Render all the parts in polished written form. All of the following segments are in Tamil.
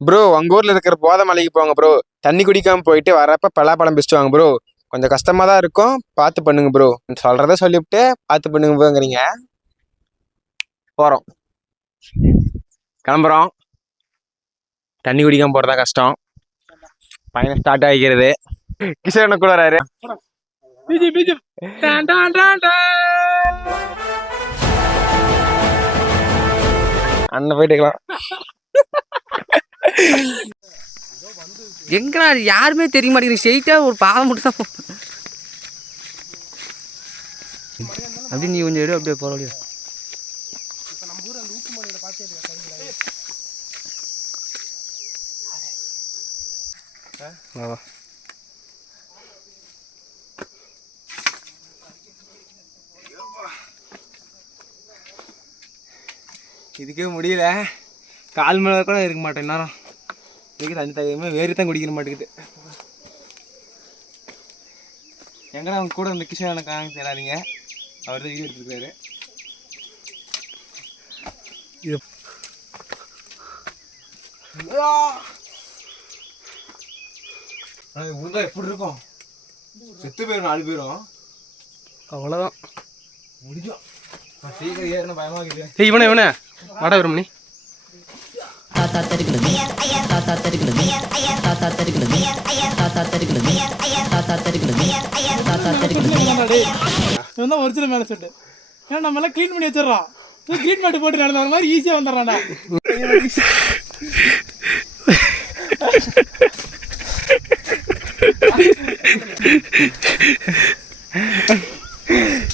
ப்ரோ உங்க ஊர்ல இருக்கிற போதை மலைக்கு போங்க ப்ரோ. தண்ணி குடிக்காம போயிட்டு வரப்ப பலாப்பழம் பிடிச்சிட்டு வாங்க ப்ரோ. கொஞ்சம் கஷ்டமா தான் இருக்கும், பார்த்து பண்ணுங்க ப்ரோ. சொல்றத சொல்லிவிட்டு பார்த்து பண்ணுங்க ப்ரோங்கிறீங்க. போறோம், கிளம்புறோம். தண்ணி குடிக்காம போறதா கஷ்டம். பயணம் ஸ்டார்ட் ஆகிக்கிறது. கிஷோர் கூட வராரு. அண்ணன் போயிட்டுக்கலாம். எங்கடா யாருமே தெரிய மாட்டேங்குது. ஸ்ட்ரெயிட்டா ஒரு பாவம் மட்டும் தான் அப்படி நீ கொஞ்சம் எடு, அப்படியே போற வழியா. வா இதுக்கே முடியல, கால் மேலே கூட இருக்க மாட்டேன் நேரம். இதுக்கு தண்ணி தகுதியுமே வேறு தான் குடிக்கிற மாட்டேங்குது. எங்கடா அவங்க கூட இந்த கிஷன் எனக்கு தெரியாதீங்க, அவர் தான் வீடியோ எடுத்துருக்காரு. இது உங்க எப்படி இருக்கும்? செத்து போயிடும் 4 பேரும். அவ்வளோதான் முடிஞ்சோம். சீக்கிரம் ஏறணும், பயமாக்குது. இவனே வாடா வரும் நீ. தாத்தா தருகிறது, தாத்தா தருகிறது, தாத்தா தருகிறது, தாத்தா தருகிறது, தாத்தா தருகிறது, தாத்தா தருகிறது. இவன் தான் ஒரிஜினல் மேலே செட்டு. ஏன்னா நம்ம எல்லாம் க்ளீன் பண்ணி வச்சிடறோம். க்ளீன் மேட்டு போட்டு நடந்த வர மாதிரி ஈஸியாக வந்துடுறான்டா.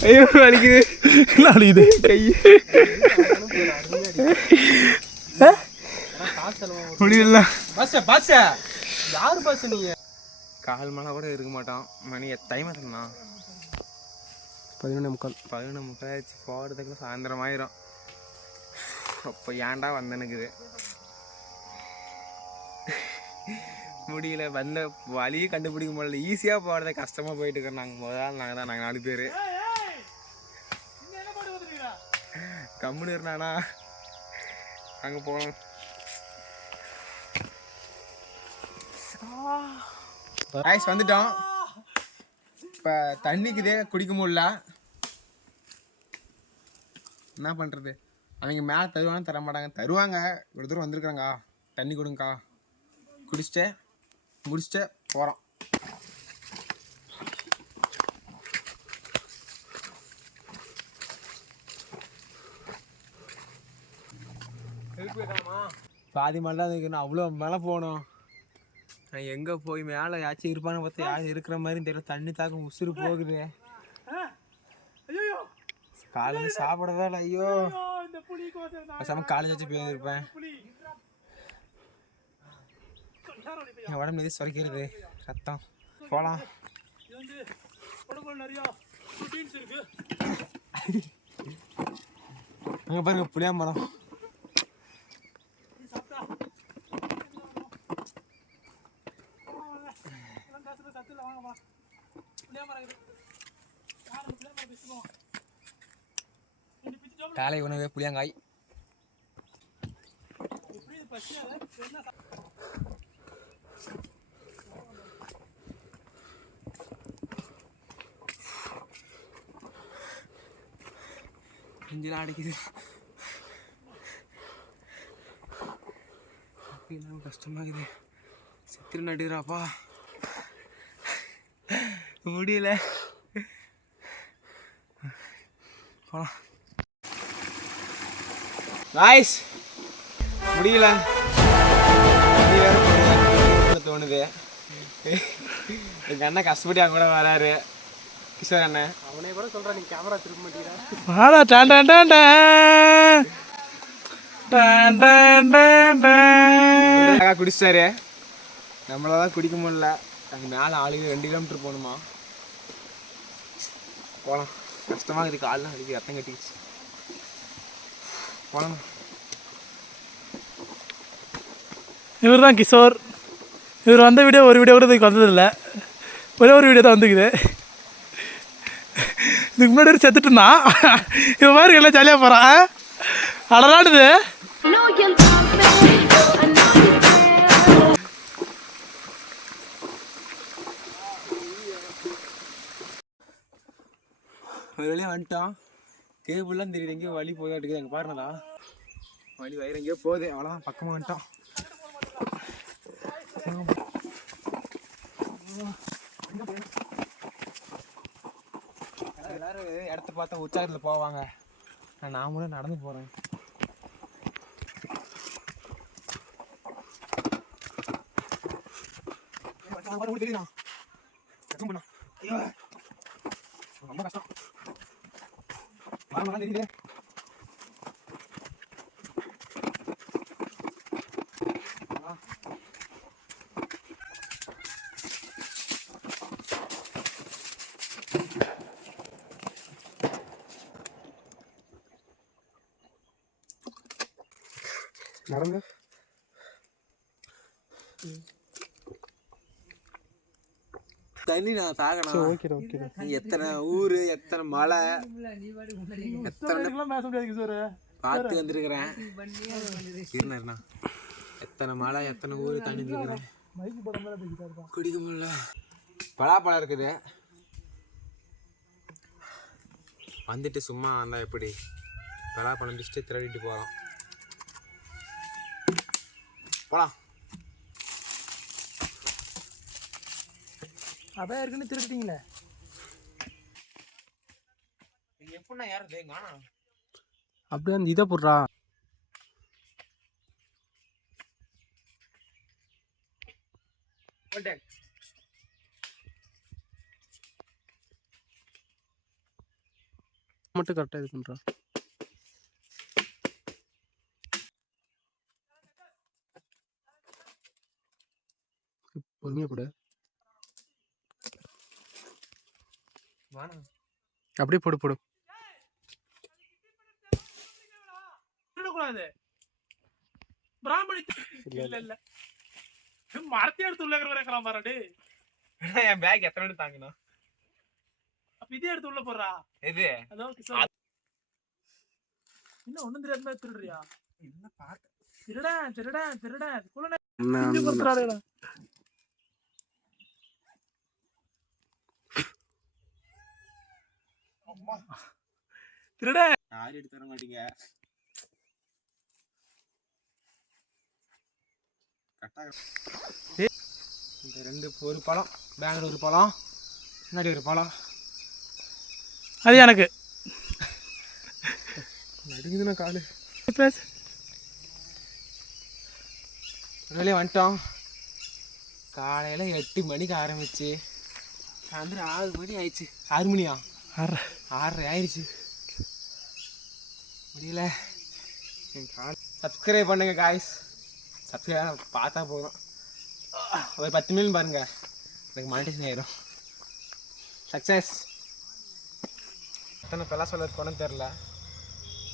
ஐயோ வலிக்குது, அழியுது கை முடியல. யாரு பஸ் நீங்க? கால் மழை கூட இருக்க மாட்டோம். மணி டைம் எத்தனா? 11:45. 11:30 போகிறதுக்குள்ள சாயந்தரம் ஆயிரும். அப்போ ஏன்டா வந்தனுக்குது முடியல. வந்த வழியை கண்டுபிடிக்க முடியல. ஈஸியாக போகிறத கஷ்டமாக போயிட்டு இருக்கிறோம். நாங்கள் 4 பேர். கம்முன்னு இருந்தானா அங்கே போனோம். ஐஸ் வந்துட்டோம். இப்போ தண்ணிக்குதே குடிக்க முடியல. என்ன பண்ணுறது? அவங்க மேலே தருவாங்க, தர மாட்டாங்க. தருவாங்க. இவ்வளோ தூரம் வந்திருக்குறாங்க, தண்ணி கொடுங்கக்கா. குடிச்சிட்டு முடிச்சுட்டு போகிறோம். பாதி மேலே தான் இருக்கணும், அவ்வளோ மேலே போகணும். நான் எங்கே போய் மேலே யாச்சும் இருப்பான்னு பார்த்தா யாரும் இருக்கிற மாதிரி தெரியல. தண்ணி தாக்கம் உசுறு போகுது. காலையில் சாப்பிடவே இல்லை. ஐயோ பேசாமல் காலேஜ் வச்சு போயிருப்பேன். என் உடம்பு எது சுரைக்கிறது, ரத்தம். போகலாம். அங்கே பாருங்க புளியா மரம். காலை உணவே புளியங்காய். நெஞ்செல்லாம் அடைக்குது. கஷ்டமாகுது. சித்திர நடுறாப்பா, முடியல. போலாம். நாய்ஸ் முடியல. தோணுது. எங்கள் அண்ணன் கஷ்டப்பட்டு அவங்க கூட வராரு. கிஷோர் அண்ணன் அவனே கூட சொல்கிறான், நீ கேமரா திரும்ப மாட்டேங்கிறா. குடிச்சிட்டாரு. நம்மளால குடிக்க முடியல. அங்கே மேலே ஆளுங்க 2 கிலோமீட்டர் போகணுமா. போகலாம். கஷ்டமாக இருக்குது, காலெலாம் அடிக்க ரத்தம் கட்டிடுச்சு. போகலாம். இவர் தான் கிஷோர். இவர் வந்த வீடியோ ஒரு வீடியோ கூட இதுக்கு வந்ததில்லை. ஒரே ஒரு வீடியோ தான் வந்துக்குது. இதுக்கு முன்னாடி செத்துட்டு இருந்தான். இவன் மாதிரி எல்லாம் ஜாலியாக போகிறான். அடலாடுது. வந்துட்டோம். கேபிள்லாம் தெரியுது எங்கேயோ வழி போய் இருக்குது. எங்கே பாருங்கடா வழி வயிறு எங்கேயோ போகுது. அவ்வளோதான் பக்கமாக வந்துட்டோம். எல்லாரும் இடத்த பார்த்தா உற்சாகத்தில் போவாங்க. நான் கூட நடந்து போகிறேன். ரொம்ப கஷ்டம். தெரியுது நடந்து தண்ணி நான் தாகணும். எத்தனை ஊரு எத்தனை மலை எத்தனை பார்த்து வந்துருக்கிறேன். இருந்தா எத்தனை மலை எத்தனை ஊரு தண்ணி இருக்கிறேன். குடிக்க முடியல. பலாப்பழம் இருக்குது. வந்துட்டு சும்மா வந்தா எப்படி பலாப்பழம் பிடிச்சிட்டு திருடிட்டு போகிறோம். போலாம். அதான் இருக்குன்னு திருப்பிட்டீங்களே. எப்படின்னா யாரு காணா அப்படியே அந்த இதை போடுறா. மட்டும் கரெக்டாக இது பண்ணுறா. பொறுமையாக போடு. அப்படியே போடு போடு. பிராமணி இல்ல இல்ல மரத்தை எடுத்து உள்ள வைக்கலாம் பாரு. என் பேக் எத்தனை தாங்கண்ணா. அப்ப இதே எடுத்து உள்ள போடுறா. எது இன்னும் ஒண்ணும் தெரியாத திருடுறியா? என்ன பாக்க திருடா திருடா திருடா குள்ள திருடா யாரும் எடுத்து வர மாட்டீங்க. இந்த ரெண்டு ஒரு பழம் பேங்கில் ஒரு பழம் முன்னாடி ஒரு பழம். அது எனக்கு நடுங்குதுண்ணா காலு. பேசு. வெளியே வந்துட்டோம். காலையில் 8 மணிக்கு ஆரம்பிச்சு சாயந்தரம் 6 மணி ஆயிடுச்சு. 6 மணியா? 6:30 ஆயிடுச்சு. முடியல. சப்ஸ்கிரைப் பண்ணுங்க காய்ஸ். சப்ஸ்கிரைப் பார்த்தா போதும். ஒரு 10 மில்லியன் பாருங்க, எனக்கு மானிட்டேஷன் ஆயிரும். சக்ஸஸ். எத்தனை பெல்லாம் சொல்ல போனோன்னு தெரில.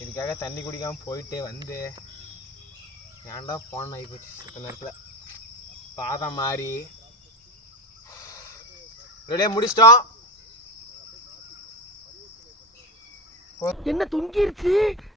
இதுக்காக தண்ணி குடிக்காமல் போயிட்டு வந்து ஏன்டா போன ஆகி போச்சு. சித்த நேரத்தில் பாதம் மாறி ரெடியாக முடிச்சிட்டோம். என்ன தொங்கிருச்சு.